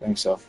think so.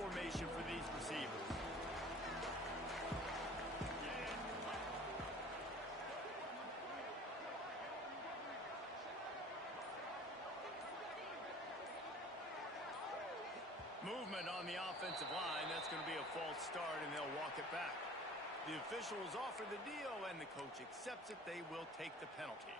Formation for these receivers. Movement on the offensive line. That's going to be a false start, and they'll walk it back. The officials offer the deal, and the coach accepts it. They will take the penalty.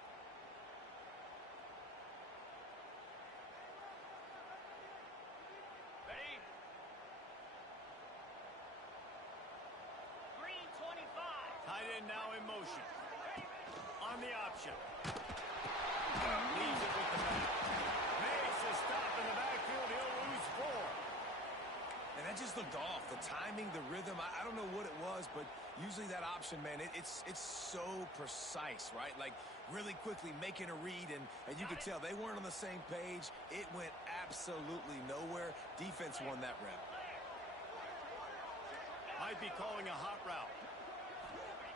Tight end now in motion. On the option. Leaves it with the back. Makes a stop in the backfield. He'll lose 4. And that just looked off. The timing, the rhythm, I don't know what it was, but usually that option, man, it's so precise, right? Like really quickly making a read, and you could tell they weren't on the same page. It went absolutely nowhere. Defense won that rep. Might be calling a hot route.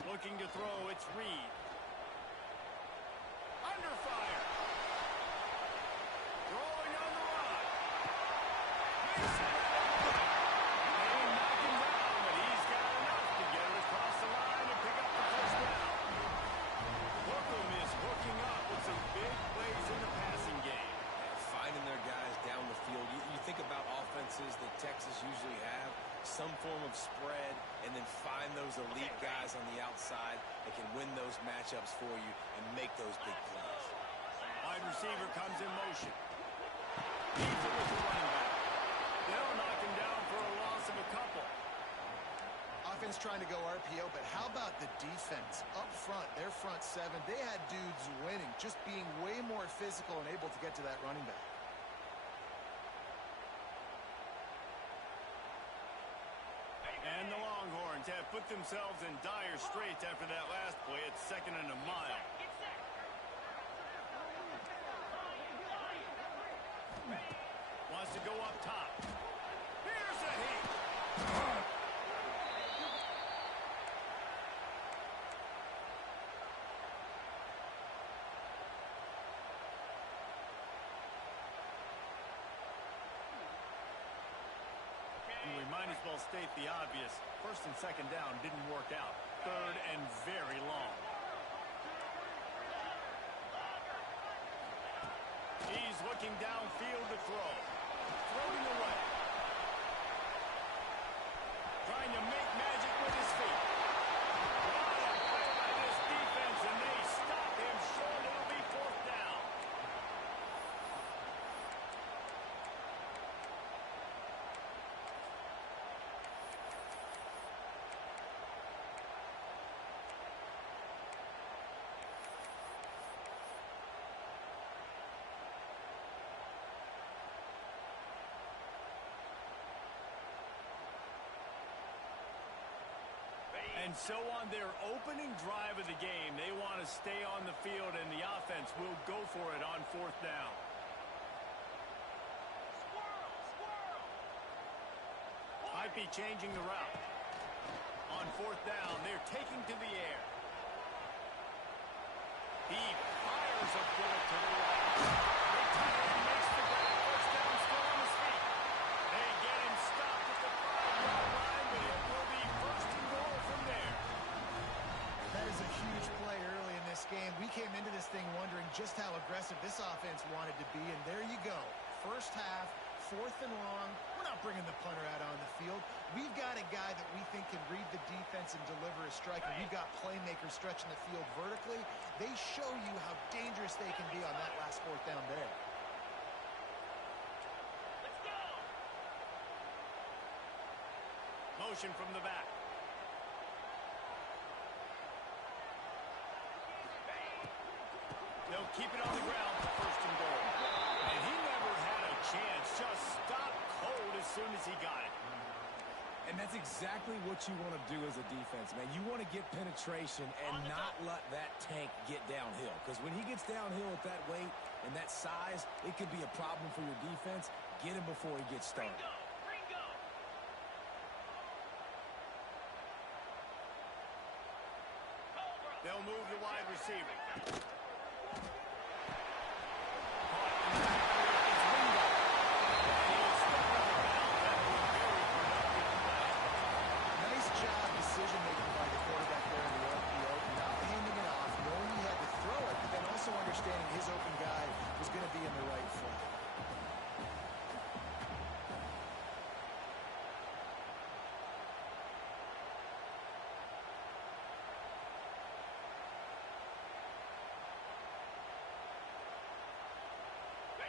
Looking to throw, it's Reed. Under fire. Rolling on the run. Mason. They knock him down, but he's got enough to get it across the line and pick up the first down. Brooklyn is hooking up with some big plays in the passing game. Finding their guys down the field. You think about offenses that Texas usually have, some form of spread, and then find those elite guys on the outside that can win those matchups for you and make those big plays. Wide receiver comes in motion. Leaves it with the running back. They'll knock him down for a loss of a couple. offense trying to go RPO, but how about the defense? Up front, their front seven, they had dudes winning, just being way more physical and able to get to that running back. And the Longhorns have put themselves in dire straits after that last play at 2nd and a mile. Wants to go up top. Here's a hit. We might as well state the obvious. 1st and 2nd down didn't work out. 3rd and very long. He's looking downfield to throw. Throwing away. Trying to make magic with his feet. What a play by this defense, and they stop him short. It'll be 4th down. And so on their opening drive of the game, they want to stay on the field, and the offense will go for it on 4th down. Might be changing the route. On 4th down, they're taking to the air. He fires a bullet to the right. The tight end makes the grab. 1st down, still on his feet. They get him stopped at the 5-yard line, but it will be 1st and goal from there. That is a huge play early in this game. We came into this thing wondering just how aggressive this offense wanted to be, and there you go. 1st half, 4th and long. We're not bringing the punter out on the field. We've got a guy that we think can read the defense and deliver a strike, and we've got playmakers stretching the field vertically. They show you how dangerous they can be on that last 4th down there. Let's go. Motion from the back. They'll keep it on the ground for 1st and goal. And he never had a chance. Just stopped cold as soon as he got it. And that's exactly what you want to do as a defense, man. You want to get penetration and not let that tank get downhill. Because when he gets downhill at that weight and that size, it could be a problem for your defense. Get him before he gets started. They'll move the wide receiver. Decision-making by the quarterback there in the RPO, not handing it off, knowing he had to throw it, but then also understanding his open guy was going to be in the right flat.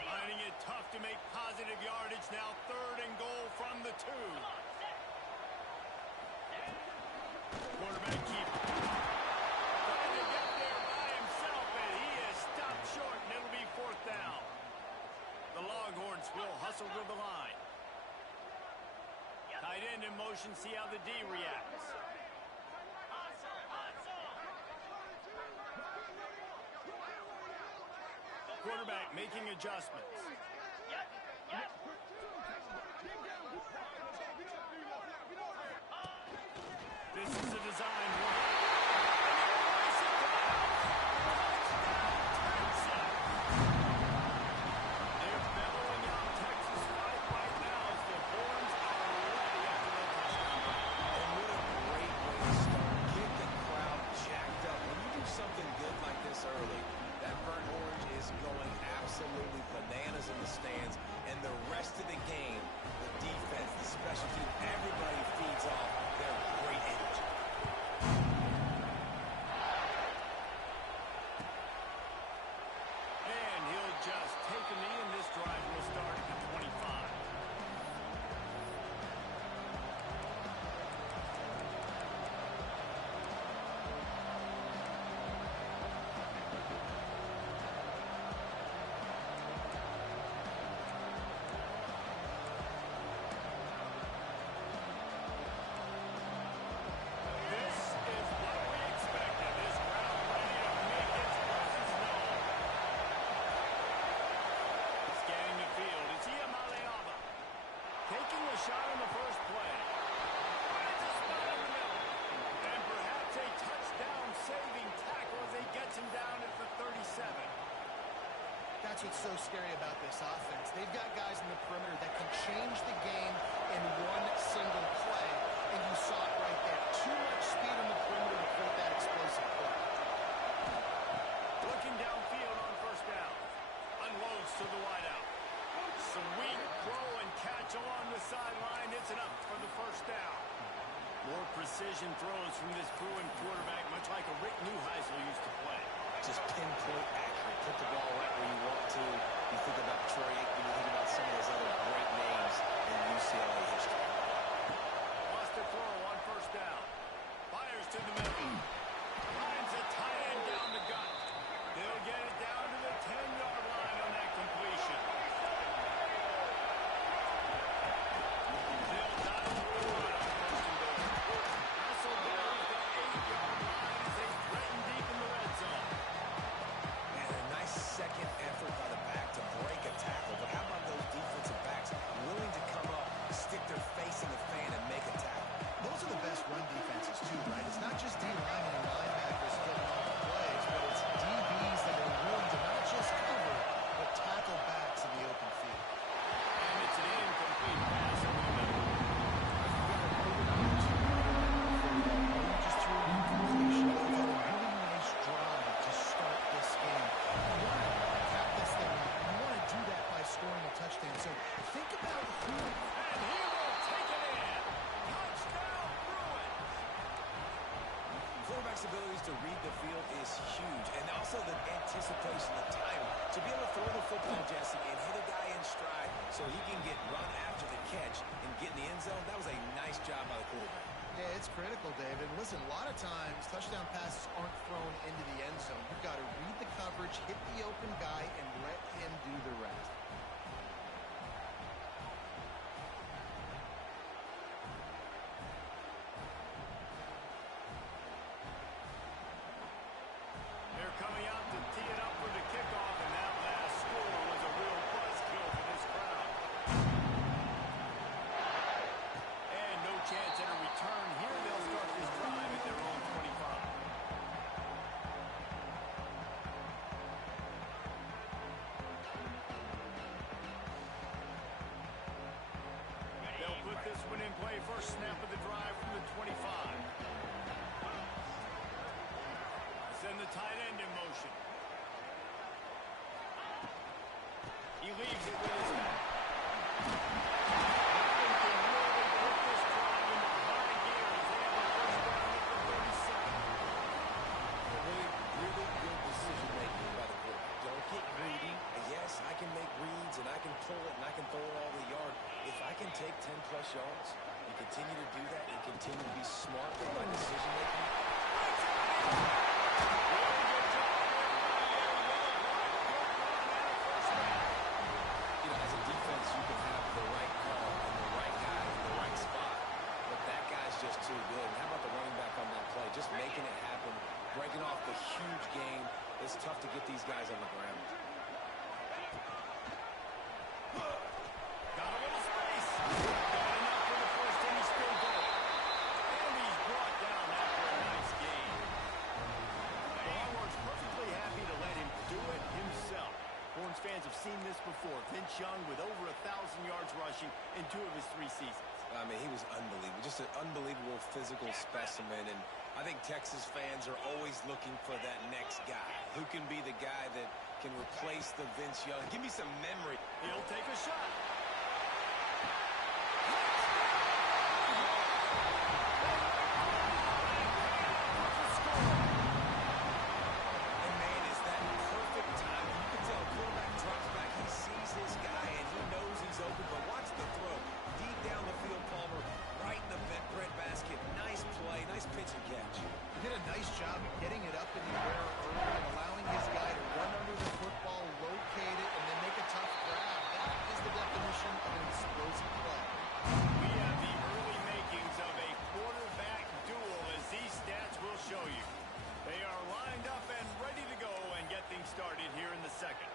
Finding it tough to make positive yardage now. 3rd and goal from the 2. Quarterback keeper. Trying to get there by himself, and he is stopped short, and it'll be 4th down. The Longhorns will hustle to the line. Tight end in motion, see how the D reacts. Quarterback making adjustments. This is a design run. They're bellowing out Texas fight right now as the horns are ready after the touchdown. And what a great way to start. Get the crowd jacked up. When you do something good like this early, that burnt orange is going absolutely bananas in the stands. And the rest of the game, the defense, the special team, everybody feeds off their great energy. that's what's so scary about this offense. They've got guys in the perimeter that can change the game in one single play, and you saw it right there. Too much speed on the perimeter to create that explosive play. Looking downfield on first down. Unloads to the wideout. Sweet throw and catch along the sideline. It's enough for the first down. More precision throws from this Bruin quarterback, much like a Rick Neuheisel used to play. Just pinpoint accurate. Put the ball right where you want to. You think about Troy Aikman, you think about some of those other great names in UCLA history. Lost a throw on first down. Fires to the middle. Finds a tight end down the gut. They'll get it down to the 10-yard line on that completion. They'll dial for it on first and goal. Wrestled down at the 8-yard line as they threaten deep in the red zone. And a nice second effort by the back to break a tackle. But how about those defensive backs willing to come up, stick their face in the fan, and make a tackle? Those are the best run defenses, too, right? It's not just D-linemen and linebackers getting off the plays, but it's DBs that are willing to not just cover, but tackle backs in the open field. And it's an incomplete pass over the middle. Just threw an incompletion. They've had a really nice drive to start this game. You want to cap this thing. You want to do that by scoring a touchdown. So think about who... And he will take it in. Touchdown, Bruins. Quarterback's abilities to read the field is huge, and also the anticipation, the time to be able to throw the football, Jesse, and hit a guy in stride so he can get run after the catch and get in the end zone. That was a nice job by the quarterback. Yeah, it's critical, David. Listen, a lot of times touchdown passes aren't thrown into the end zone. You've got to read the coverage, hit the open guy, and let him do the rest. They're coming out to tee it up for the kickoff, and that last score was a real buzzkill for this crowd. And no chance at a return here. They'll start this drive at their own 25. They'll put this one in play. First snap of the drive from the 25. Send the tight end in motion. He leaves it with his back. They can really put this drive into high gear as they have a first down at the 37. Really good decision-making by the quarterback. Don't get greedy. Yes, I can make reads, and I can pull it, and I can throw it all the yard. If I can take 10-plus yards and continue to do that and continue to be smart with my decision-making, as a defense, you can have the right call and the right guy in the right spot, but that guy's just too good. And how about the running back on that play? Just making it happen, breaking off the huge game. It's tough to get these guys on the ground. Got a little space. Got enough for the first, and he's still going. And he's brought down after a nice game. The Longhorns perfectly happy to let him do it himself. Horns fans have seen this before. Vince Young with over 1,000 yards rushing in 2 of his 3 seasons. I mean, he was unbelievable. Just an unbelievable physical specimen. And I think Texas fans are always looking for that next guy. Who can be the guy that can replace the Vince Young? Give me some memory. He'll take a shot. And man, is that perfect time. You can tell quarterback drops back. He sees his guy, and he knows he's open. But watch the throw. Deep down the field, Palmer, right in the breadbasket. Nice play, nice pitch and catch. He did a nice job of getting it up in the air early and allowing his guy to run under the football, locate it, and then make a tough grab. That is the definition of an explosive play. We have the early makings of a quarterback duel, as these stats will show you. They are lined up and ready to go and get things started here in the second.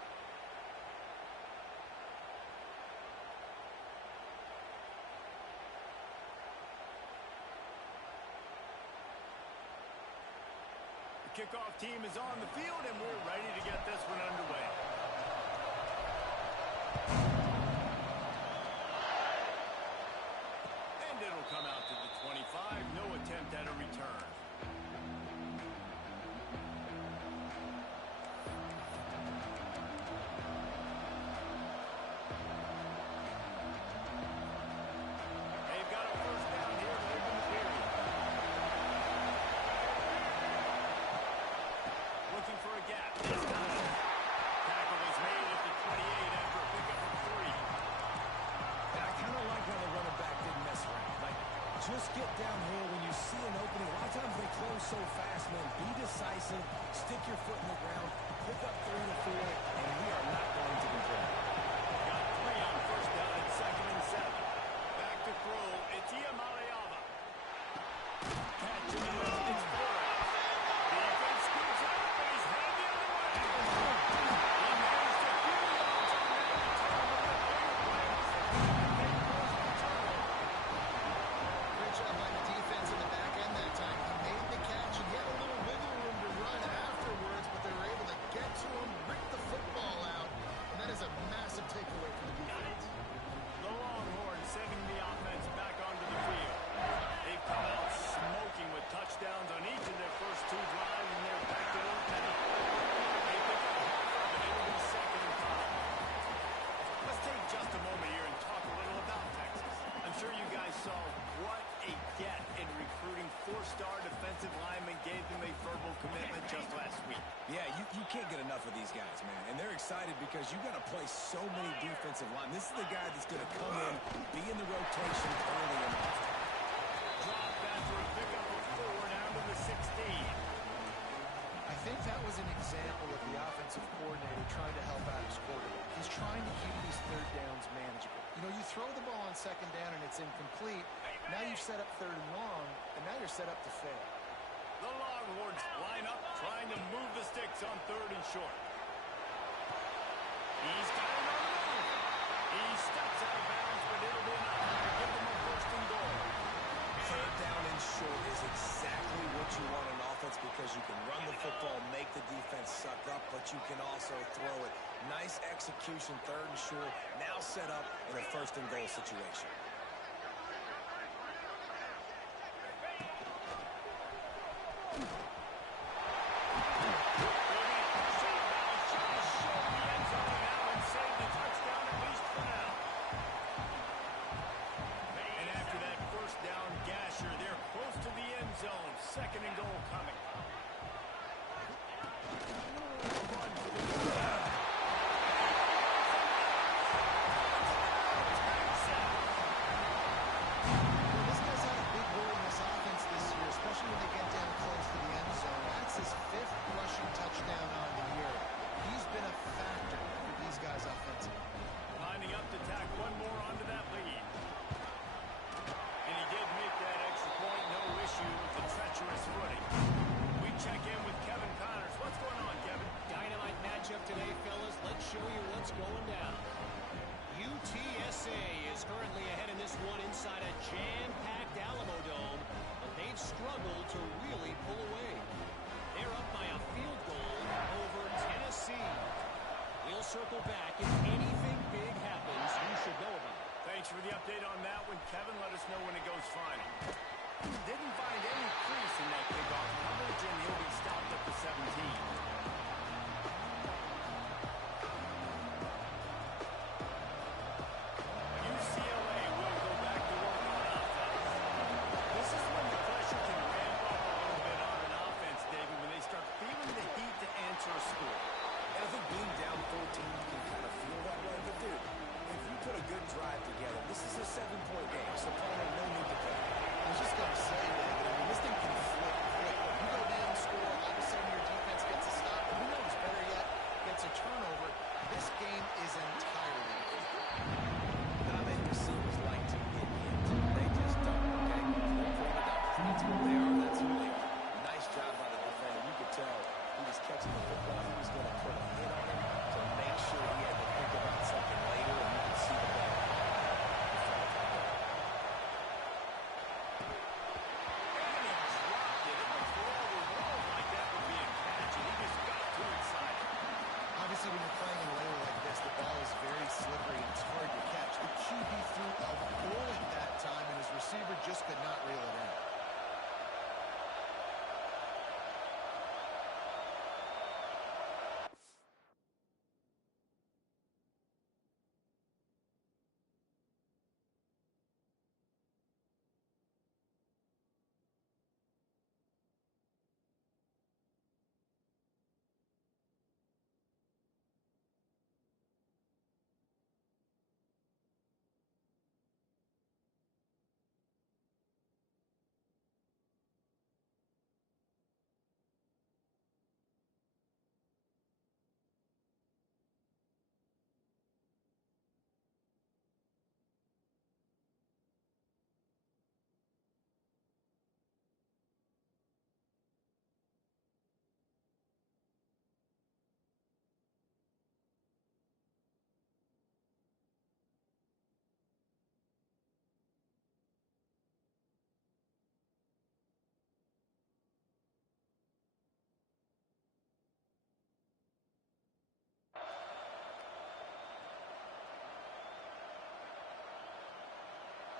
The kickoff team is on the field, and we're ready to get this one underway. will come out to the 25. No attempt at a return. They've got a first down here to open the period. Looking for a gap. This time. Tackle is made at the 28 after a pickup of 3. And I kind of like how the running back didn't mess around. Like, just get downhill when you see an opening. A lot of times they close so fast, man. Be decisive. Stick your foot in the ground. Pick up 3 to 4, and we are not going to be good. Got 3 on first down at 2nd and 7. Back to throw. It's Ncaa. Catch in the middle. It's 4 out. Defense scoops it up, and he's headed the other way. He managed a few yards on that return, but the bigger play was the big personal turnover. Great job by the defense in the back end that time. He made the catch, and he had a little wiggle room to run afterwards, but they were able to get to him, rip the football out, and that is a massive takeaway for the defense. The Longhorns sending the offense back onto the field. They've come out smoking with touchdowns on each of their first 2 drives, and they're back to their town. They pick up half of it. It'll be 2nd and 5. Let's take just a moment here and talk a little about Texas. I'm sure you guys saw what a get in recruiting 4-star defensive linemen gave them a verbal commitment just last week. Yeah, you can't get enough of these guys, man. And they're excited because you got to play so many defensive line. This is the guy that's going to come in, be in the rotation early and often. Dropped after a pickup of 4 down to the 16. I think that was an example of the offensive coordinator trying to help out his quarterback. He's trying to keep these 3rd downs manageable. You know, you throw the ball on 2nd down and it's incomplete. Now you've set up 3rd and long, and now you're set up to fail. The Longhorns line up, trying to move the sticks on 3rd and short. He's got it on the move. He steps out of bounds, but it'll be enough to give them a 1st and goal. 3rd down and short is exactly what you want on offense because you can run the football, make the defense suck up, but you can also throw it. Nice execution, 3rd and short, now set up in a 1st and goal situation. And after that 1st down gasher, they're close to the end zone. 2nd and goal coming. This guy's had a big role in this offense this year, especially when they get down close to the end zone. That's his 5th rushing touchdown on the year. He's been a factor for these guys offensively. Lining up to tack one more onto that lead. And he did make that extra point. No issue with the treacherous footing. We check in with Kevin Connors. What's going on, Kevin? Dynamite matchup today, fellas. Let's show you what's going down. UTSA is currently ahead in this one inside a jam-packed Alamo Dome, but they've struggled to really pull away. They're up by a field goal over Tennessee. We'll circle back. If anything big happens, you should know about it. Thanks for the update on that one, Kevin. Let us know when it goes final. Didn't find any crease in that kickoff coverage, and he'll be stopped at the 17. UCLA will go back to work on offense. This is when the pressure can ramp up a little bit on an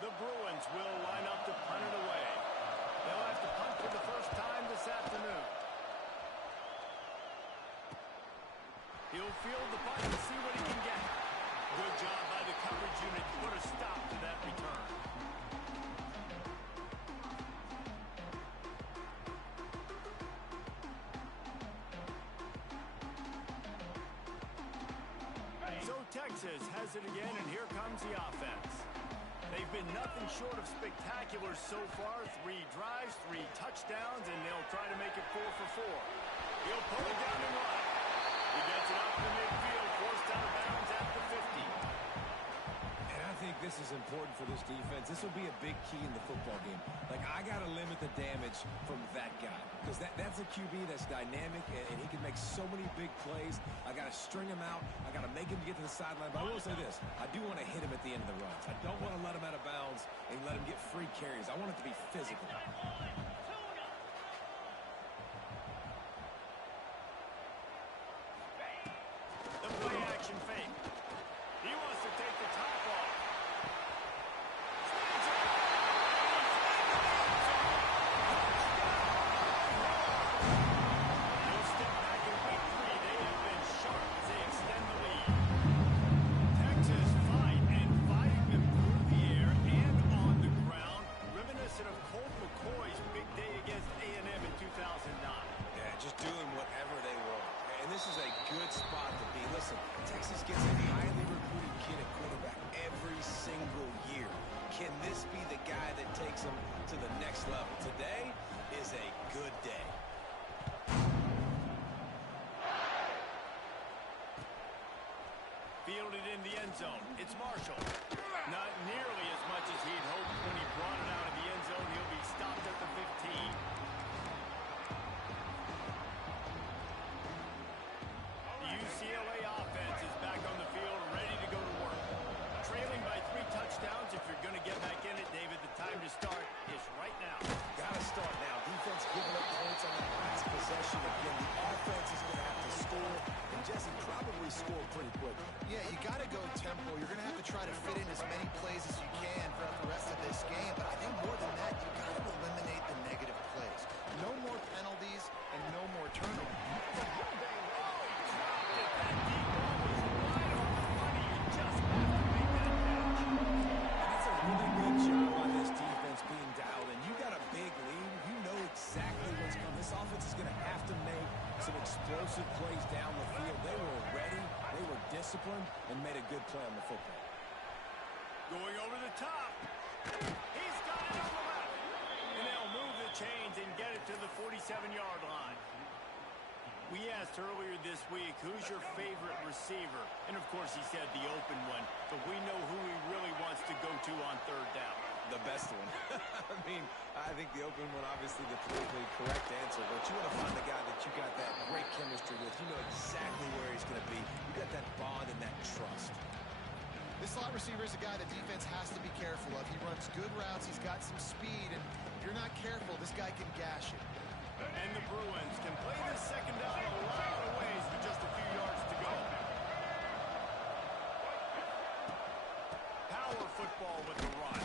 The Bruins will line up to punt it away. They'll have to punt for the first time this afternoon. He'll field the punt and see what he can get. Good job by the coverage unit to put a stop to that return. So Texas has it again, and here comes the offense. They've been nothing short of spectacular so far. 3 drives, 3 touchdowns, and they'll try to make it 4 for 4. He'll pull it down and run. He gets it up to midfield, forced out of bounds at the 50. And I think this is important for this defense. This will be a big key in the football game. Like, I got to limit the damage from that guy. Because that's a QB that's dynamic, and he can make so many big plays. I got to string him out. I got to make him get to the sideline. But I will say this. I do want to hit him at the end of the runs. I don't want to let him out of bounds and let him get free carries. I want it to be physical. The play action fake. He wants to take the top off. He'll step back in week 3. They have been sharp as they extend the lead. Texas fighting them through the air and on the ground, reminiscent of Colt McCoy's big day against A&M in 2009. Yeah, just doing whatever they want. And this is a good spot to be. Listen, Texas gets a highly recruited kid at quarterback every single year. Can this be the guy that takes them to the next level? Today is a good day. Fielded in the end zone. It's Marshall. Not nearly as much as he'd hoped when he brought it out of the end zone. He'll be stopped at the 15. The UCLA offense is back on the field, ready to go to work. Trailing by 3 touchdowns. If you're going to get back in it, David, the time to start is right now. Got to start now. Defense giving up points on that last possession. Again, the offense is going to have to score. And Jesse probably scored pretty quick. Yeah, you got to go tempo. You're going to have to try to fit in as many plays as you can throughout the rest of this game. But I think more than that, you got to eliminate the negative plays. No more penalties and no more turnovers. That's a really good job by this defense being dialed in. You got a big lead. You know exactly what's coming. This offense is going to have to make some explosive plays down the field. They were ready, they were disciplined, and made a good play on the football. Going over the top. He's got it on the left. And they'll move the chains and get it to the 47-yard line. We asked earlier this week, who's your favorite receiver? And, of course, he said the open one. But we know who he really wants to go to on 3rd down. The best one. I mean, I think the open one, obviously the politically correct answer, but you want to find the guy that you got that great chemistry with. You know exactly where he's going to be. You got that bond and that trust. This slot receiver is a guy the defense has to be careful of. He runs good routes. He's got some speed. And if you're not careful, this guy can gash it. And the Bruins can play this second down a lot of ways with just a few yards to go. Power football with the run.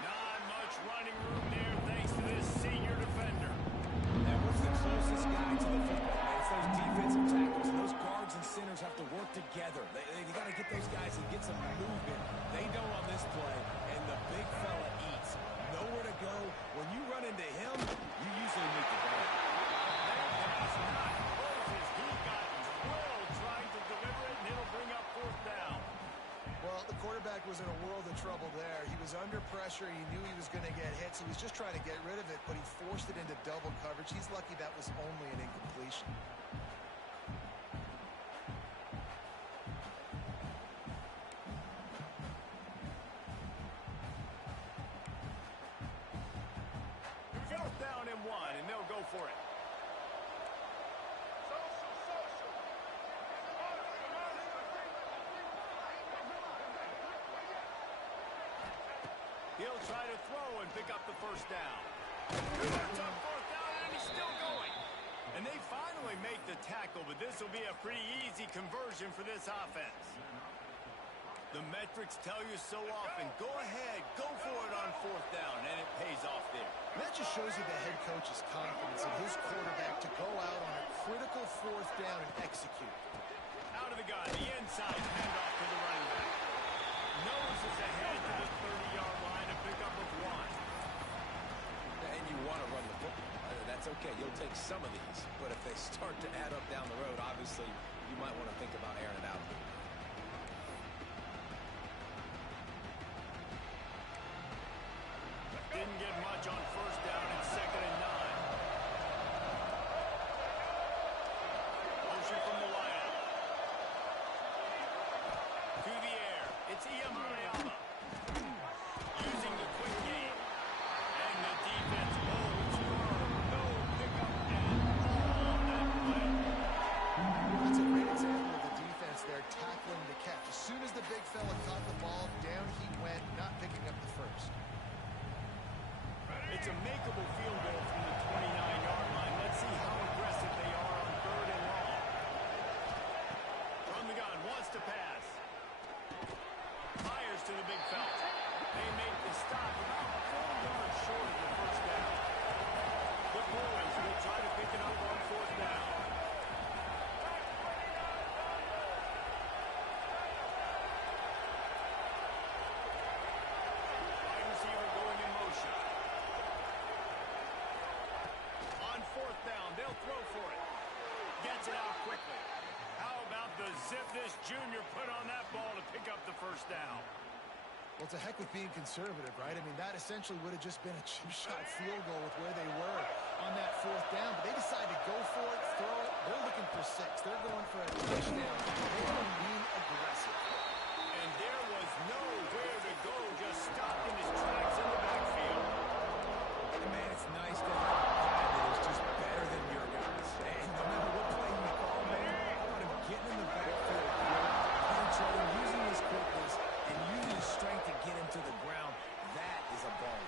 Not much running room there thanks to this senior defender. And what's the closest guy to the football, man? It's those defensive tackles. And those guards and centers have to work together. They got to get those guys and get some movement. They don't on this play, and the big fella eats. Nowhere to go. When you run into him, you usually meet the ball. He got drilled trying to deliver it, and it'll bring up 4th down. Well, the quarterback was in a world of trouble there. He was under pressure. He knew he was going to get hit, so he was just trying to get rid of it, but he forced it into double coverage. He's lucky that was only an incompletion. Fourth down and 1, and they'll go for it. He'll try to throw and pick up the 1st down. That's on 4th down, and he's still going. And they finally make the tackle, but this will be a pretty easy conversion for this offense. The metrics tell you so often. Go ahead, go for it on fourth down, and it pays off there. That just shows you the head coach's confidence in his quarterback to go out on a critical fourth down and execute. Out of the gun, the inside handoff to the running back. Noses ahead to the 30-yard line to pick up with one. And you want to run the football. That's okay. You'll take some of these. But if they start to add up down the road, obviously, you might want to think about airing it out a little bit. Didn't get much on first down and 2nd and 9. Motion from the wideout. To the air. It's Ncaa. Using the quick game. And the defense holds firm. No pickup at all on that play. That's a great example of the defense there tackling the catch. As soon as the big fella caught the ball, down he went, not picking up the first. It's a makeable field goal from the 29-yard line. Let's see how aggressive they are on 3rd and long. From the gun, wants to pass. Fires to the big fella. They make the stop about 4 yards short of the first down. The Bruins will try to pick it up on 4th down. Wide receiver going in motion. On 4th down, they'll throw for it. Gets it out quickly. How about the zip this junior put on that ball to pick up the first down? Well, to heck with being conservative, right? I mean, that essentially would have just been a chip-shot field goal with where they were on that 4th down. But they decided to go for it, throw it. They're looking for 6. They're going for a touchdown. They are being aggressive. And there was nowhere to go, just stopped in his tracks in the backfield. And man, it's nice to have a guy that is just better than your guys. And no matter what play you call, man, I want him getting in the backfield, controlling, using his quickness, and using his strength to get him to the ground. That is a ball.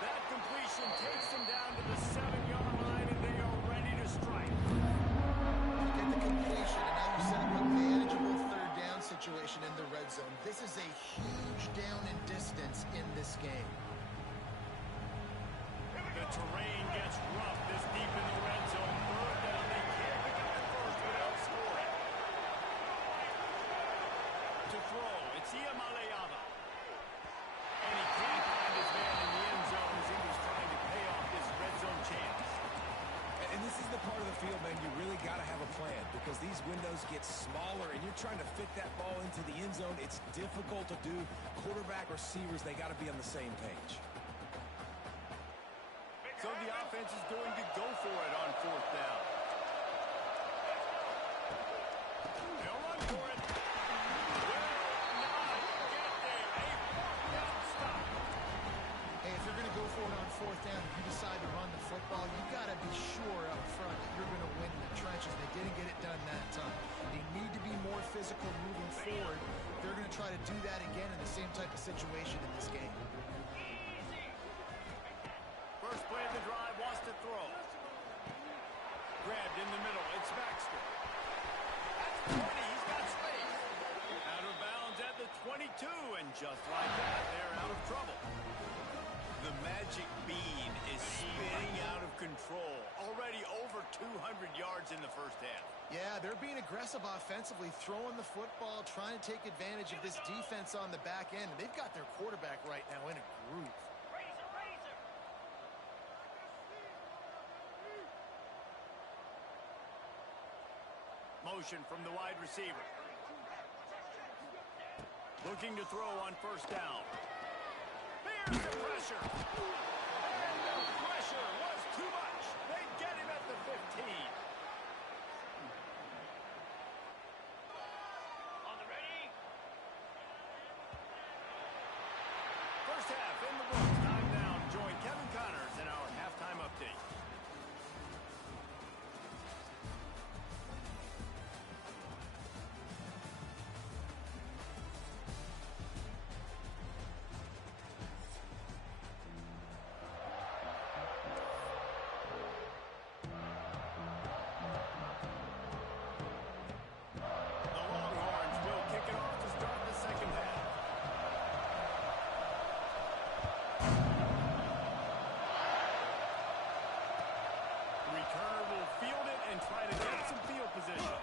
That completion takes them down to the 7-yard line, and they are ready to strike. Get the completion, and now you set up a manageable 3rd down situation in the red zone. This is a huge down in distance in this game. The terrain gets rough this deep in the red zone. 3rd down, they can't pick up the first without scoring. To throw, it's Ncaa. And he can't find his man in the end zone as he was trying to pay off this red zone chance. And this is the part of the field, man, you really got to have a plan because these windows get smaller and you're trying to fit that ball into the end zone. It's difficult to do. Quarterback, receivers, they got to be on the same page. So the offense is going to go for it on 4th down. They'll run for it. Will not get there. A 4th down stop. Hey, if you're going to go for it on 4th down and you decide to run the football, you've got to be sure up front that you're going to win in the trenches. They didn't get it done that time. They need to be more physical moving forward. They're going to try to do that again in the same type of situation in this game. First play of the drive, wants to throw. Grabbed in the middle, it's Baxter. That's 20, he's got space. Out of bounds at the 22, and just like that, they're out of trouble. The magic bean is spinning out of control. Already over 200 yards in the first half. Yeah, they're being aggressive offensively, throwing the football, trying to take advantage of this defense on the back end. They've got their quarterback right now in a groove. Motion from the wide receiver. Looking to throw on 1st down. Here's the pressure. And the pressure was too much. They get him at the 15. On the ready. First half in the books. Time now to join Kevin Connors in our halftime update. returner will field it and try to get some field position.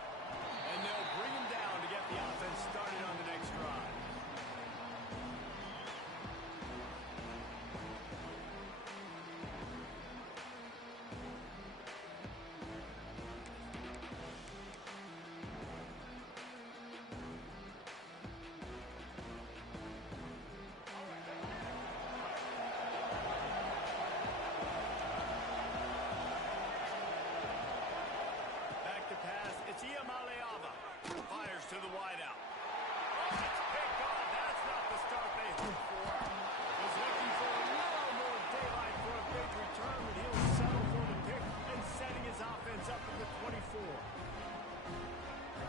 And they'll bring him down to get the offense started on the next drive. Fires to the wideout. Oh, it's picked off. That's not the start they hoped for. Was looking for a little more daylight for a big return, but he'll settle for the pick and setting his offense up at the 24.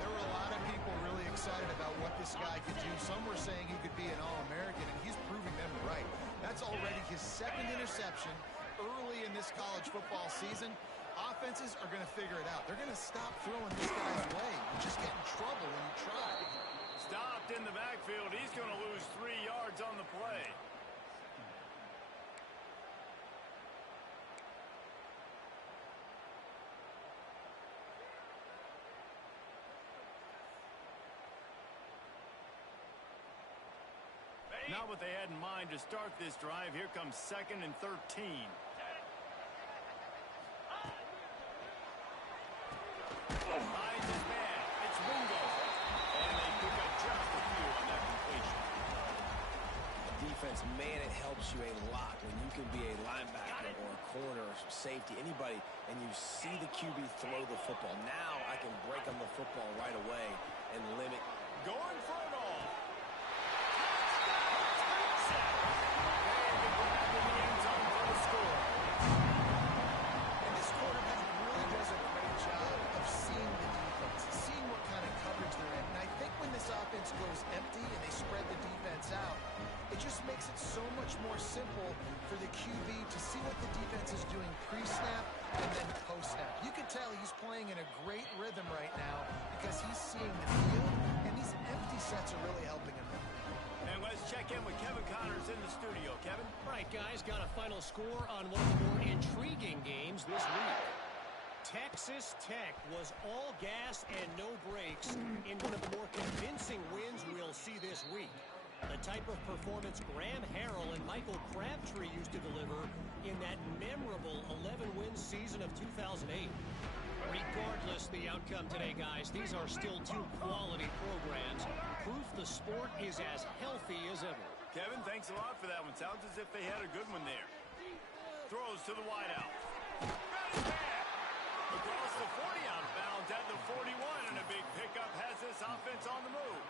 There were a lot of people really excited about what this guy could do. Some were saying he could be an All-American, and he's proving them right. That's already his second interception early in this college football season. Offenses are going to figure it out. They're going to stop throwing this guy's way. You just get in trouble when you try. Stopped in the backfield. He's going to lose 3 yards on the play. Not what they had in mind to start this drive. Here comes 2nd and 13. Finds his man. It's Wingo. And they pick up just a few on that completion. Defense, man, it helps you a lot when you can be a linebacker or a corner or safety, anybody, and you see the QB throw the football. Now I can break on the football right away and limit. Going for it all. And this quarterback really does a great job of seeing the defense, seeing what kind of coverage they're in. And I think when this offense goes empty and they spread the defense out, it just makes it so much more simple for the QB to see what the defense is doing pre-snap and then post-snap. You can tell he's playing in a great rhythm right now because he's seeing the field, and these empty sets are really helping him. And let's check in with Kevin Connors in the studio. Kevin? Right, guys, got a final score on one of the more intriguing games this week. Texas Tech was all gas and no brakes in one of the more convincing wins we'll see this week. The type of performance Graham Harrell and Michael Crabtree used to deliver in that memorable 11-win season of 2008. Regardless the outcome today, guys, these are still two quality programs. Proof the sport is as healthy as ever. Kevin, thanks a lot for that one. Sounds as if they had a good one there. Throws to the wideout. Got his man. Across the 40 out of bounds at the 41, and a big pickup has this offense on the move.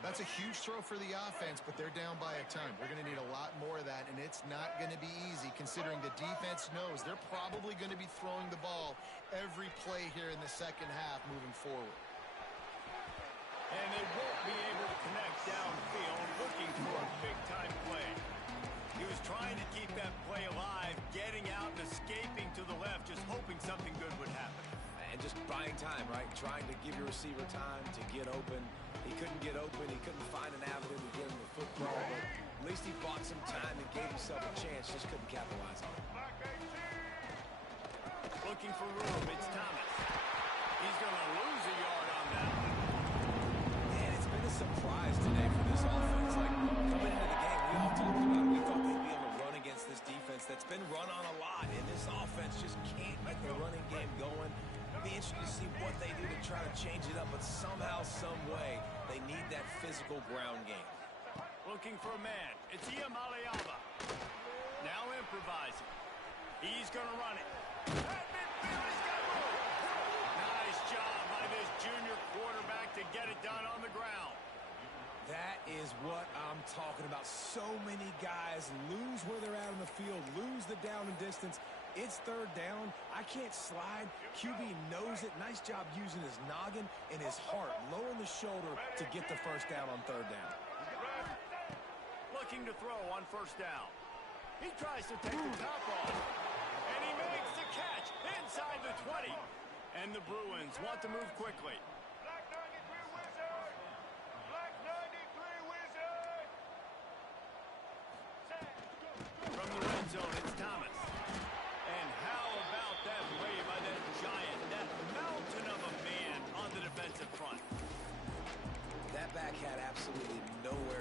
That's a huge throw for the offense, but they're down by a ton. We're going to need a lot more of that, and it's not going to be easy considering the defense knows they're probably going to be throwing the ball every play here in the second half moving forward. And they won't be able to connect downfield, looking for a big-time play. He was trying to keep that play alive, getting out and escaping to the left, just hoping something good would happen. And just buying time, right? Trying to give your receiver time to get open. He couldn't get open. He couldn't find an avenue to get him the football, but at least he bought some time and gave himself a chance. Just couldn't capitalize on it. Looking for room. It's Thomas. He's going to lose a yard on that. Man, it's been a surprise today for this offense. Like, coming into the game, we all talked about it. We thought they'd be able to run against this defense that's been run on a lot, and this offense just can't get the running game going. Be interested to see what they do to try to change it up, but somehow, some way, they need that physical ground game. Looking for a man. It's Ncaa. Now improvising. He's going to run it. Nice job by this junior quarterback to get it done on the ground. That is what I'm talking about. So many guys lose where they're at on the field, lose the down and distance. It's third down. I can't slide. QB knows it. Nice job using his noggin and his heart, lowering the shoulder to get the first down on third down. Looking to throw on first down. He tries to take the top off. And he makes the catch inside the 20. And the Bruins want to move quickly. Black 93 Wizard! Black 93 Wizard! From the red zone, it's Thomas. And how about that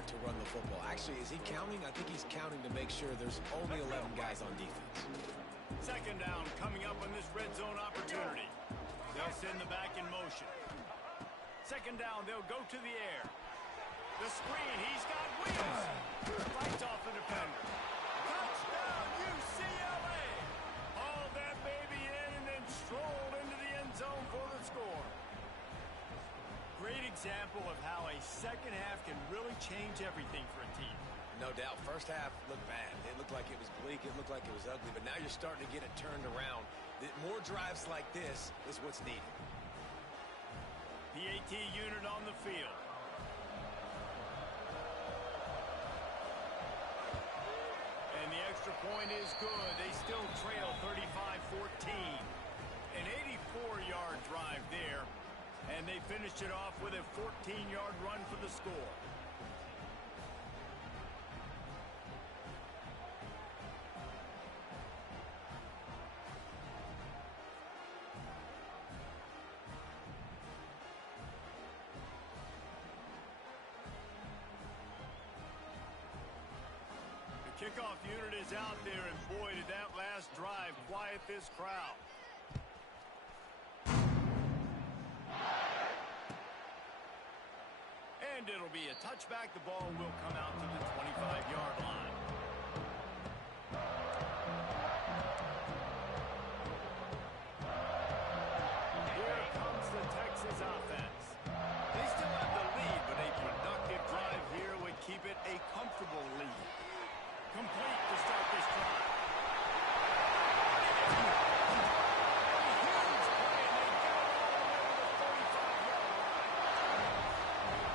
to run the football. Actually, is he counting? I think he's counting to make sure there's only 11 guys on defense. Second down coming up on this red zone opportunity. They'll send the back in motion. Second down, they'll go to the air. The screen, he's got wheels. Fights off the defender. Touchdown, UCLA! Hauled that baby in and then strolled into the end zone for the score. Great example of how a second half can really change everything for a team. No doubt. First half looked bad. It looked like it was bleak. It looked like it was ugly. But now you're starting to get it turned around. More drives like this is what's needed. The AT unit on the field. And the extra point is good. They still trail 35-14. An 84-yard drive there. And they finished it off with a 14-yard run for the score. The kickoff unit is out there, and boy, did that last drive quiet this crowd. And it'll be a touchback. The ball will come out to the 25-yard line. Here comes the Texas offense. They still have the lead, but a productive drive here would keep it a comfortable lead. Complete to start this drive.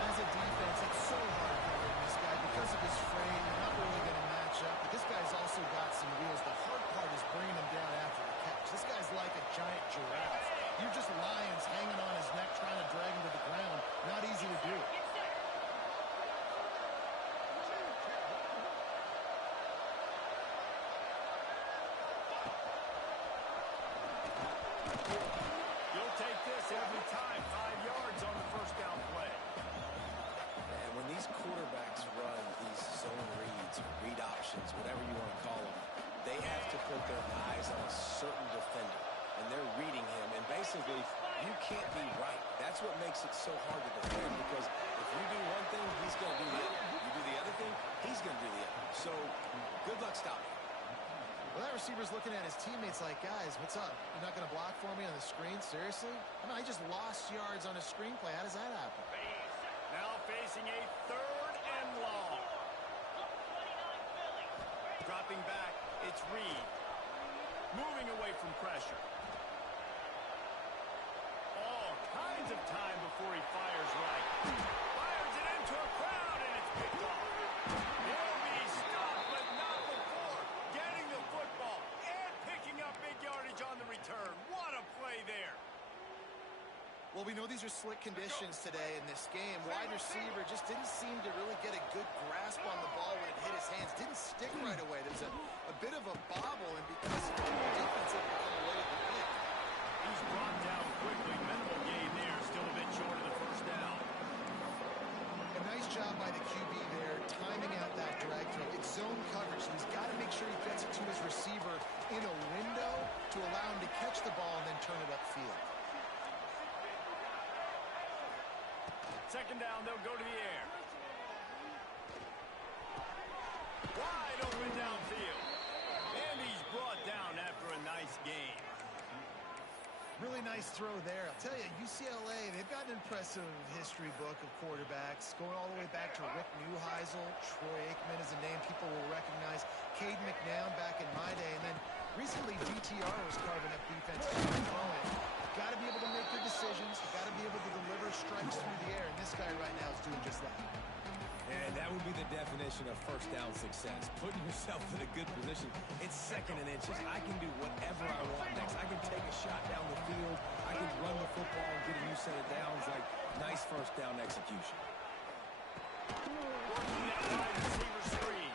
As a defense, it's so hard covering this guy because of his frame. You're not really going to match up, but this guy's also got some wheels. The hard part is bringing him down after the catch. This guy's like a giant giraffe. You're just lions hanging on his neck trying to drag him to the ground. Not easy to do. You'll take this every time. 5 yards on the first down play. And when these quarterbacks run these zone reads, read options, whatever you want to call them, they have to put their eyes on a certain defender. And they're reading him. And basically, you can't be right. That's what makes it so hard to defend, because if you do one thing, he's going to do the other. You do the other thing, he's going to do the other. So good luck stopping. Well, that receiver's looking at his teammates like, guys, what's up? You're not going to block for me on the screen? Seriously? I mean, I just lost yards on a screenplay. How does that happen? Now facing a third and long. Dropping back, it's Reed. Moving away from pressure. All kinds of time before he fires right. Fires it into a crowd, and it's picked off. He'll be stopped, but not before getting the football and picking up big yardage on the return. What a play there. Well, we know these are slick conditions today in this game. Wide receiver just didn't seem to really get a good grasp on the ball when it hit his hands. Didn't stick right away. There's a bit of a bobble, and because of the defense, it became a way to pick. He's brought down quickly. Minimal gain there. Still a bit short of the first down. A nice job by the QB there, timing out that drag throw. It's zone coverage, so he's got to make sure he gets it to his receiver in a window to allow him to catch the ball and then turn it upfield. Second down, they'll go to the air. Wide open downfield. And he's brought down after a nice gain. Really nice throw there. I'll tell you, UCLA, they've got an impressive history book of quarterbacks, going all the way back to Rick Neuheisel. Troy Aikman is a name people will recognize. Caden McNown back in my day. And then recently, DTR was carving up defense and throwing. Got to be able to make good decisions. Got to be able to deliver strikes through the air. And this guy right now is doing just that. And that would be the definition of first down success. Putting yourself in a good position. It's second and inches. I can do whatever I want next. I can take a shot down the field. I can run the football and get a new set of downs. Like, nice first down execution. Working that wide receiver screen.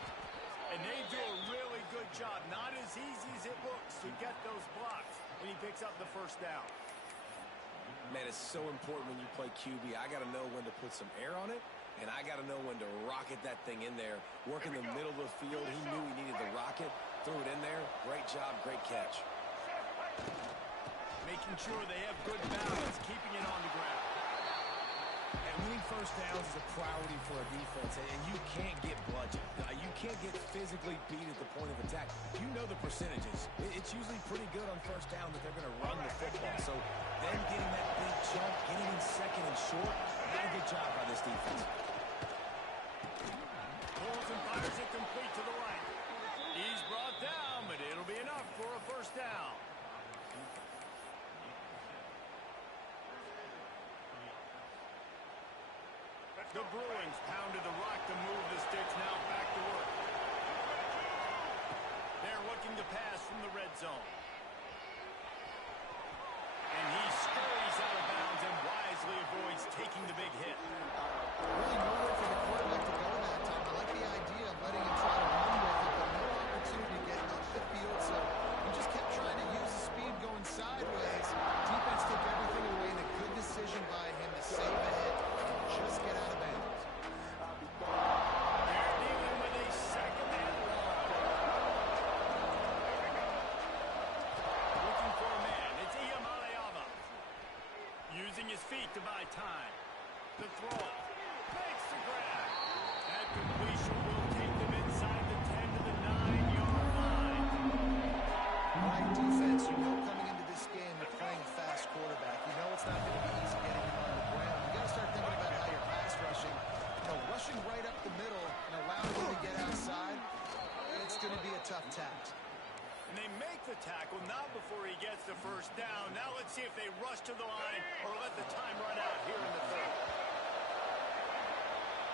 And they do a really good job. Not as easy as it looks to get those blocks when he picks up the first down. Man, it's so important when you play QB. I got to know when to put some air on it And I got to know when to rocket that thing in there. Work in the middle of the field. He knew he needed the rocket. Threw it in there. Great job, great catch. Making sure they have good balance, keeping it on the ground. And winning first downs is a priority for a defense, and you can't get bludgeoned. You can't get physically beat at the point of attack. You know the percentages. It's usually pretty good on first down that they're going to run the football. So them getting that big jump, getting in second and short, not a good job by this defense. Pulls and fires it complete to the right. He's brought down, but it'll be enough for a first down. The Bruins pounded the rock to move the sticks, now back to work. They're looking to pass from the red zone. And he scurries out of bounds and wisely avoids taking the big hit. Really nowhere for the quarterback to go that time. I like the idea of letting him try to run with it, but no opportunity to get up the field. So he just kept trying to use the speed going sideways. Defense took everything away, and a good decision by him to save a hit and just get out of bounds. They're dealing with a second and long. Looking for a man. It's Ncaa. Using his feet to buy time. The throw. Makes the grab. That completion will take them inside the 10 to the 9-yard line. Right defense, you know coming into this game you're playing a fast quarterback. You know it's not going to be easy getting him on the ground. You got to start thinking about how you're pass rushing. You know, rushing right up the middle and allowing him to get outside, it's going to be a tough task. And they make the tackle, not before he gets the first down. Now let's see if they rush to the line or let the time run out here in the third.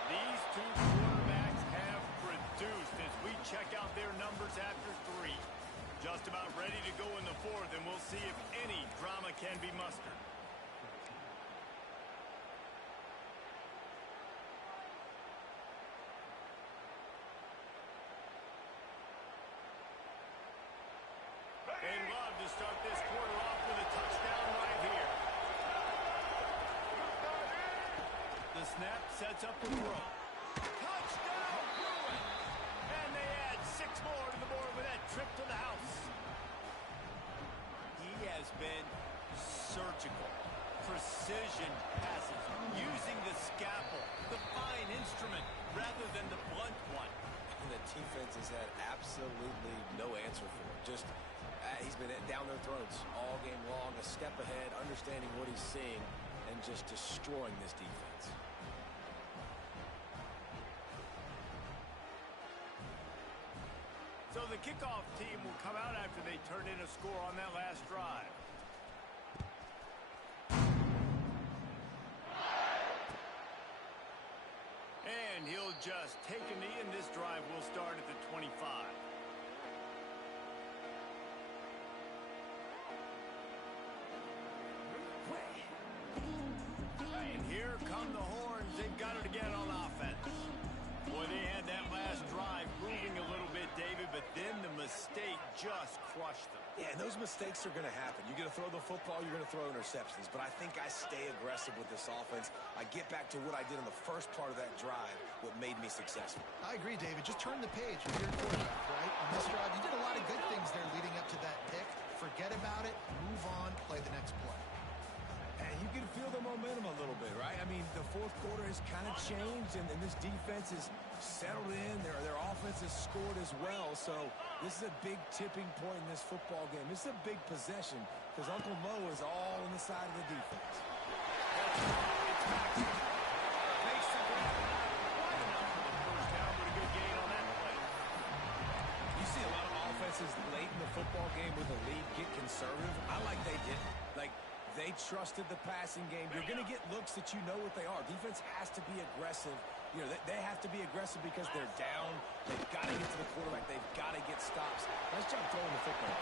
These two quarterbacks have produced as we check out their numbers after 3. Just about ready to go in the fourth, and we'll see if any drama can be mustered. They'd love to start this quarter off with a touchdown right here. The snap sets up the throw. Touchdown, Bruins! And they add 6 more to the board with that trip to the house. He has been surgical. Precision passes, using the scalpel, the fine instrument, rather than the blunt one. And the defense has had absolutely no answer for him. Just, he's been down their throats all game long, a step ahead, understanding what he's seeing, and just destroying this defense. So the kickoff team will come out after they turn in a score on that last drive. And he'll just take a knee, and this drive will start at the 25. And here come the horns. They've got it again on offense. Boy, they had that last drive moving a little bit, David, but then the mistake just crushed them. Yeah, and those mistakes are going to happen. You're going to throw the football, you're going to throw interceptions. But I think I stay aggressive with this offense. I get back to what I did in the first part of that drive, what made me successful. I agree, David. Just turn the page. You're a quarterback, right? On this drive, you did a lot of good things there leading up to that pick. Forget about it. Move on. Play the next play. And you can feel the momentum a little bit, right? I mean, the fourth quarter has kind of changed, and this defense is settled in. Their offense has scored as well. So this is a big tipping point in this football game. This is a big possession because Uncle Mo is all on the side of the defense. Makes the grab not quite enough for the first down, but a good gain on that play. You see a lot of offenses late in the football game with a lead get conservative. I like they didn't. Like, they trusted the passing game. You're going to get looks that you know what they are. Defense has to be aggressive. You know, they have to be aggressive because they're down. They've got to get to the quarterback. They've got to get stops. Nice job throwing the football.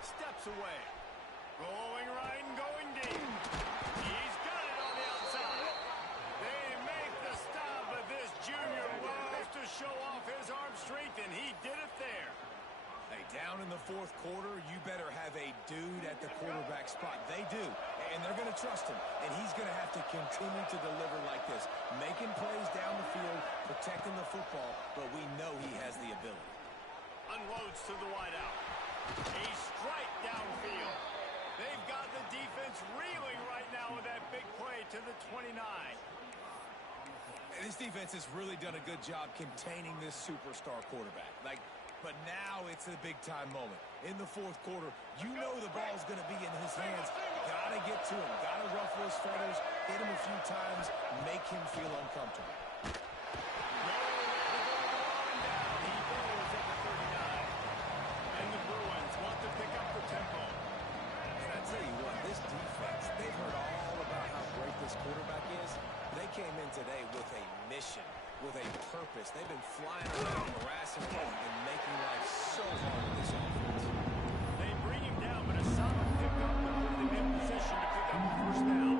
Steps away. Going right and going deep. He's got it on the outside. They make the stop, but this junior loves to show off his arm strength, and he did it there. Hey, down in the fourth quarter, you better have a dude at the quarterback spot. They do, and they're going to trust him, and he's going to have to continue to deliver like this, making plays down the field, protecting the football, but we know he has the ability. Unloads to the wideout. A strike downfield. They've got the defense reeling right now with that big play to the 29. And this defense has really done a good job containing this superstar quarterback. But now it's a big-time moment. In the fourth quarter, you know the ball's going to be in his hands. Got to get to him. Got to ruffle his feathers, hit him a few times, make him feel uncomfortable. He goes at the 39. And the Bruins want to pick up the tempo. And I tell you what, this defense, they've heard all about how great this quarterback is. They came in today with a mission, with a purpose. They've been flying around, harassing him, and making life so hard with this offense. They bring him down, but a solid pickup to put them in position to pick up the first down.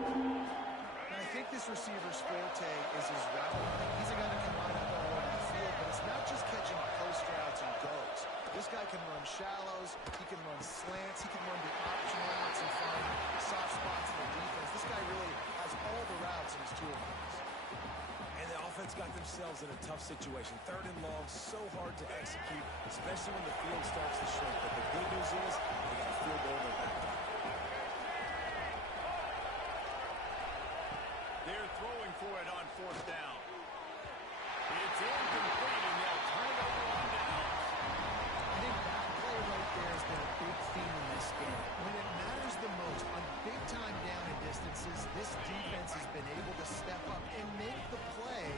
And I think this receiver's forte is his route running. He's a guy that can line up all over the field, but it's not just catching post routes and goes. This guy can run shallows, he can run slants, he can run the option routes and find soft spots in the defense. This guy really has all the routes in his toolbox. And the offense got themselves in a tough situation. Third and long, so hard to execute, especially when the field starts to shrink. But the good news is they got a field goal in their back pocket. They're throwing for it on fourth down. It's incomplete, and they'll turn it over on down. I think that play right there has been a big theme in this game. When it matters the most, on big-time down and distances, this defense has been able to step up and make the play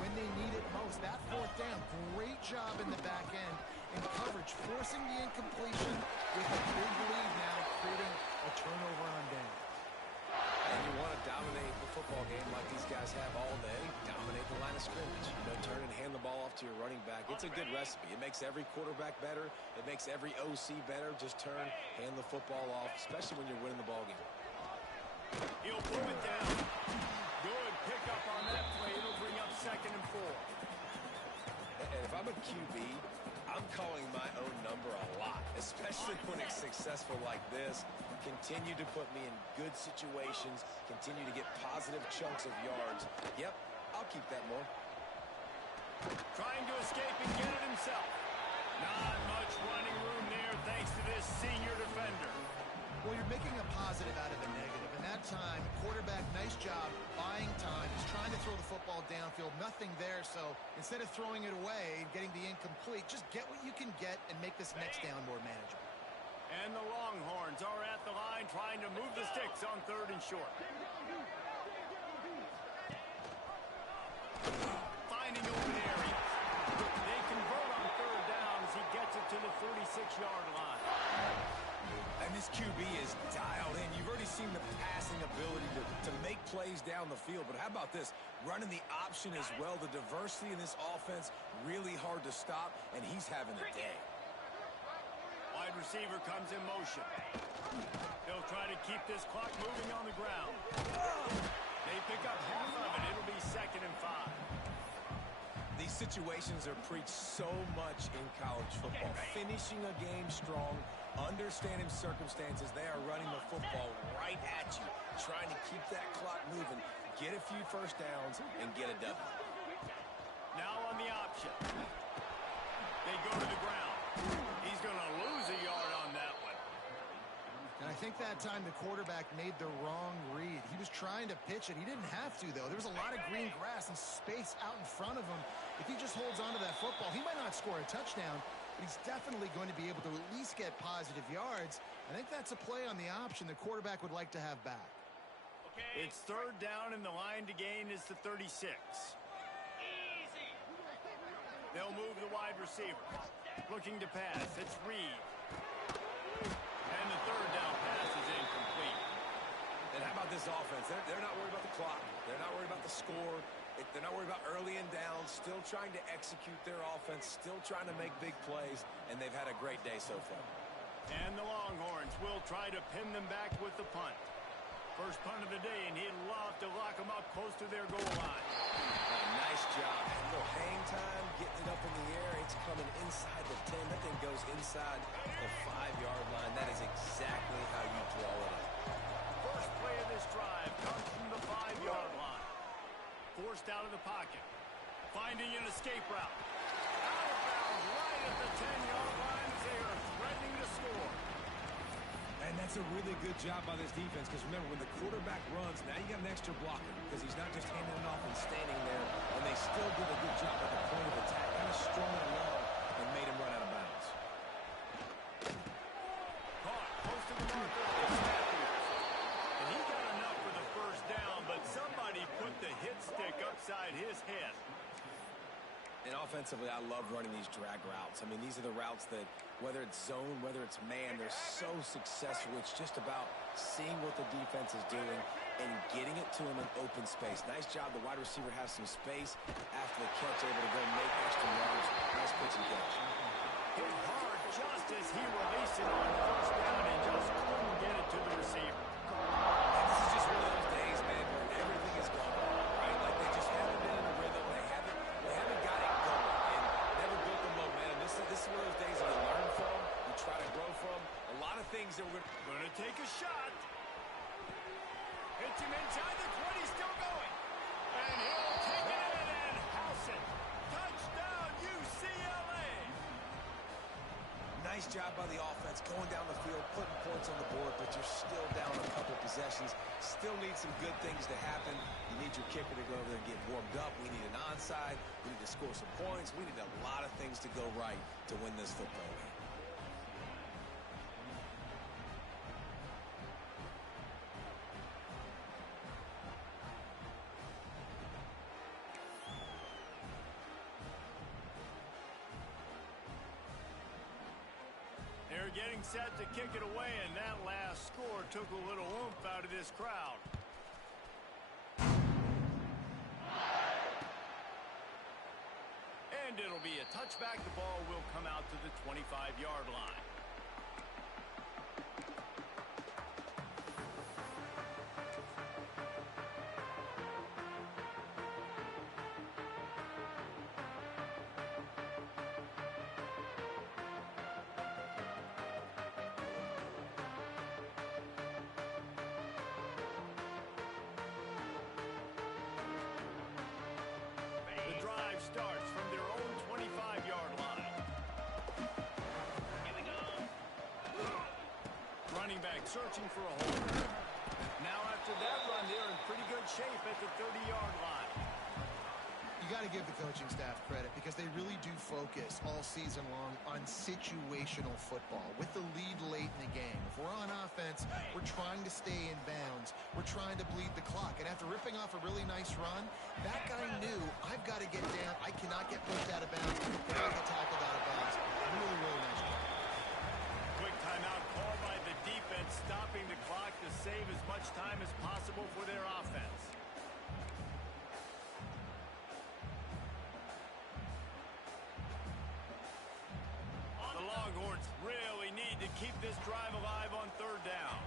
when they need it most. That fourth down, great job in the back end and coverage, forcing the incompletion with a big lead now, creating a turnover on down. And you want to dominate the football game like these guys have all day, dominate the line of scrimmage. Turn and hand the ball off to your running back. It's a good recipe. It makes every quarterback better. It makes every OC better. Just turn, hand the football off, especially when you're winning the ball game. He'll pull it down. Good pickup on that play. It'll bring up 2nd and 4. And if I'm a QB, I'm calling my own number a lot, especially when it's successful like this. Continue to put me in good situations. Continue to get positive chunks of yards. Yep, I'll keep that more. Trying to escape and get it himself. Not much running room there thanks to this senior defender. Well, you're making a positive out of a negative. And that time, quarterback, nice job, buying time. He's trying to throw the football downfield. Nothing there, so instead of throwing it away and getting the incomplete, just get what you can get and make this next down more manageable. And the Longhorns are at the line trying to move the sticks on 3rd and short. Finding open areas. They convert on 3rd down as he gets it to the 36-yard line. And this QB is dialed in. You've already seen the passing ability to make plays down the field. But how about this? Running the option as well. The diversity in this offense, really hard to stop, and he's having a day. Wide receiver comes in motion. They'll try to keep this clock moving on the ground. They pick up half of it. It'll be 2nd and 5. These situations are preached so much in college football. Finishing a game strong, understanding circumstances. They are running the football right at you, trying to keep that clock moving, get a few first downs, and get a W. Now on the option. They go to the ground. He's going to lose a yard on that one. And I think that time the quarterback made the wrong read. He was trying to pitch it. He didn't have to, though. There was a lot of green grass and space out in front of him. If he just holds on to that football, he might not score a touchdown, but he's definitely going to be able to at least get positive yards. I think that's a play on the option the quarterback would like to have back. It's 3rd down, and the line to gain is the 36. They'll move the wide receiver. Looking to pass. It's Reed. And the 3rd down pass is incomplete. And how about this offense? They're not worried about the clock. They're not worried about the score. They're not worried about early and down, still trying to execute their offense, still trying to make big plays, and they've had a great day so far. And the Longhorns will try to pin them back with the punt. First punt of the day, and he'd love to lock them up close to their goal line. Nice job. A little hang time, getting it up in the air. It's coming inside the 10. That thing goes inside the 5-yard line. That is exactly how you draw it up. First play of this drive comes from the 5-yard line. Forced out of the pocket. Finding an escape route. Out of bounds right at the 10-yard line as they are threatening to score. And that's a really good job by this defense because remember, when the quarterback runs, now you got an extra blocker because he's not just handing it off and standing there, and they still did a good job at the point of attack, kind of strung it along and made him run out of bounds. Caught close to the marker. And he got enough for the first down, but somebody put the hit stick upside his head. And offensively, I love running these drag routes. I mean, these are the routes that, whether it's zone, whether it's man, they're so successful. It's just about seeing what the defense is doing and getting it to him in open space. Nice job. The wide receiver has some space after the catch, able to go make extra yards. Nice pitch and catch. Hit hard just as he released it on first down and just couldn't get it to the receiver. And this is just one of those days, man, where everything is gone wrong, right? Like they just haven't been in the rhythm. They haven't got it going and never built the momentum. This is one of those days that you learn from, you try to grow from. A lot of things that we're Gonna take a shot. Hits him inside the 20, still going. And he'll take it in and house it. Touchdown, UCLA. Nice job by the offense, going down the field, putting points on the board, but you're still down a couple possessions. Still need some good things to happen. You need your kicker to go over there and get warmed up. We need an onside. We need to score some points. We need a lot of things to go right to win this football game. They're getting set to kick it away, and that last score took a little oomph out of this crowd. And it'll be a touchback. The ball will come out to the 25-yard line. The drive starts from their own 25-yard line. Here we go. Running back searching for a hole. Now after that run, they're in pretty good shape at the 30-yard line. You got to give the coaching staff credit because they really do focus all season long on situational football with the lead late in the game. If we're on offense, we're trying to stay in bounds. We're trying to bleed the clock. And after ripping off a really nice run, that guy knew, I've got to get down. I cannot get pushed out of bounds. Cannot get tackled out of bounds. Really, really nice job. Quick timeout called by the defense, stopping the clock to save as much time as possible for their offense. The Longhorns really need to keep this drive alive on third down.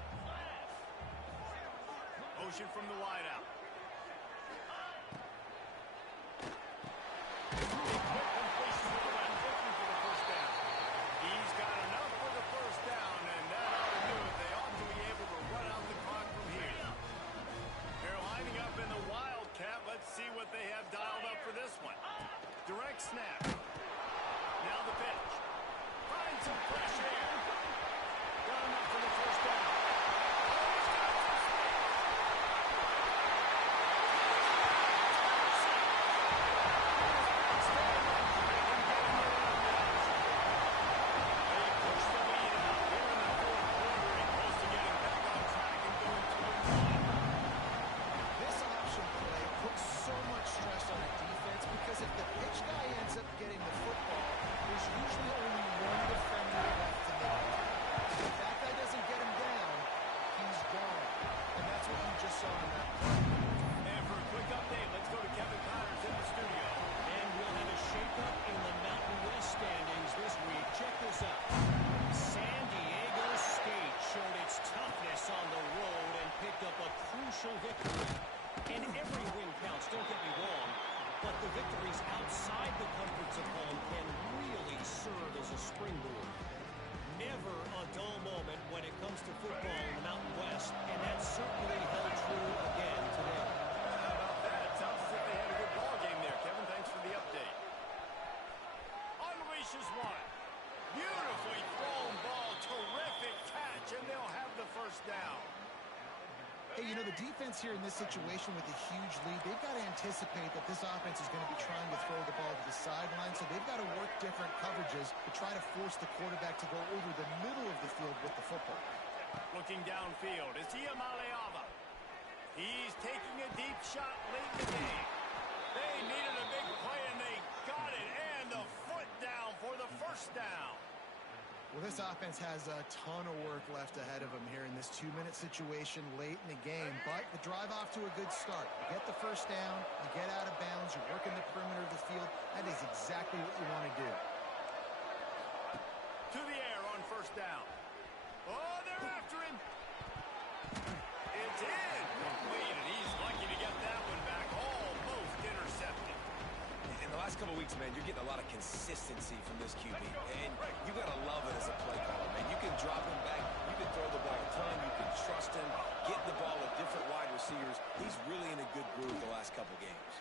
Motion from the wideout. Completion to the left, looking for the first down. He's got enough for the first down, and that ought to do it. They ought to be able to run out the clock from here. They're lining up in the Wildcat. Let's see what they have dialed up for this one. Direct snap. Now the pitch. Find some fresh air. Got enough for the first down. They push the lead out here in the fourth quarter and close to getting back on track and going 2-1. This option play puts so much stress on a defense because if the pitch guy ends up getting the football, there's usually only one defender left to make it. If that guy doesn't get him down, And every win counts, don't get me wrong, but the victories outside the comforts of home can really serve as a springboard. Never a dull moment when it comes to football in the Mountain West, and that certainly held true again today. How about that? Sounds as if they had a good ball game there, Kevin. Thanks for the update. Unleashes one. Beautifully thrown ball. Terrific catch, and they'll have the first down. Hey, you know, the defense here in this situation with a huge lead, they've got to anticipate that this offense is going to be trying to throw the ball to the sideline, so they've got to work different coverages to try to force the quarterback to go over the middle of the field with the football. Looking downfield, is Ncaa. He's taking a deep shot late in the game. They needed a big play, and they got it, and the foot down for the first down. Well, this offense has a ton of work left ahead of them here in this 2-minute situation late in the game, but the drive off to a good start. You get the first down, you get out of bounds, you're working the perimeter of the field. That is exactly what you want to do. To the air on first down. Oh, they're after him. It's in. Complete, and he's lucky to get that one back. Almost intercepted. In the last couple of weeks, man, you're getting a lot of consistency from this QB. And you got to love it as a play caller, man. You can drop him back. You can throw the ball a ton. You can trust him. Get the ball with different wide receivers. He's really in a good groove the last couple games.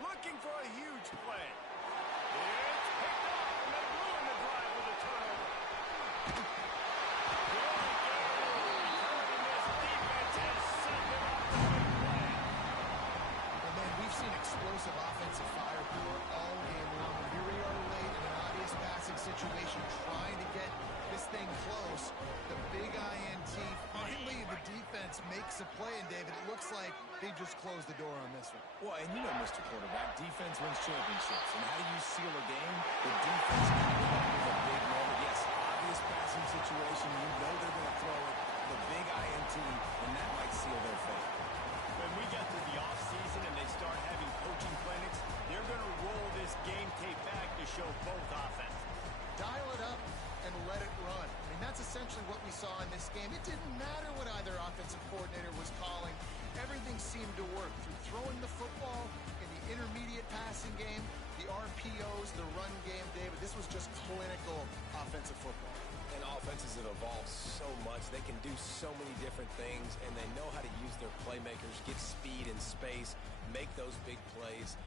Looking for a huge play. It's picked off, and they ruin the drive with a turnover. We've seen explosive offensive firepower all game long. And here we are late in an obvious passing situation trying to get this thing close. The big INT. Finally, the defense makes a play. And, David, it looks like they just closed the door on this one. Well, and you know, Mr. Quarterback, defense wins championships. And how do you seal a game? The defense coming up with a big moment. Yes, obvious passing situation. You know they're going to throw it. The big INT, and that might seal their fate. When we get to the offseason and they start having coaching clinics, they're going to roll this game tape back to show both offenses. Dial it up and let it run. I mean, that's essentially what we saw in this game. It didn't matter what either offensive coordinator was calling. Everything seemed to work through throwing the football in the intermediate passing game, the RPOs, the run game, David. This was just clinical offensive football. And offenses have evolved so much. They can do so many different things, and they know how to use their playmakers, get speed and space, make those big plays.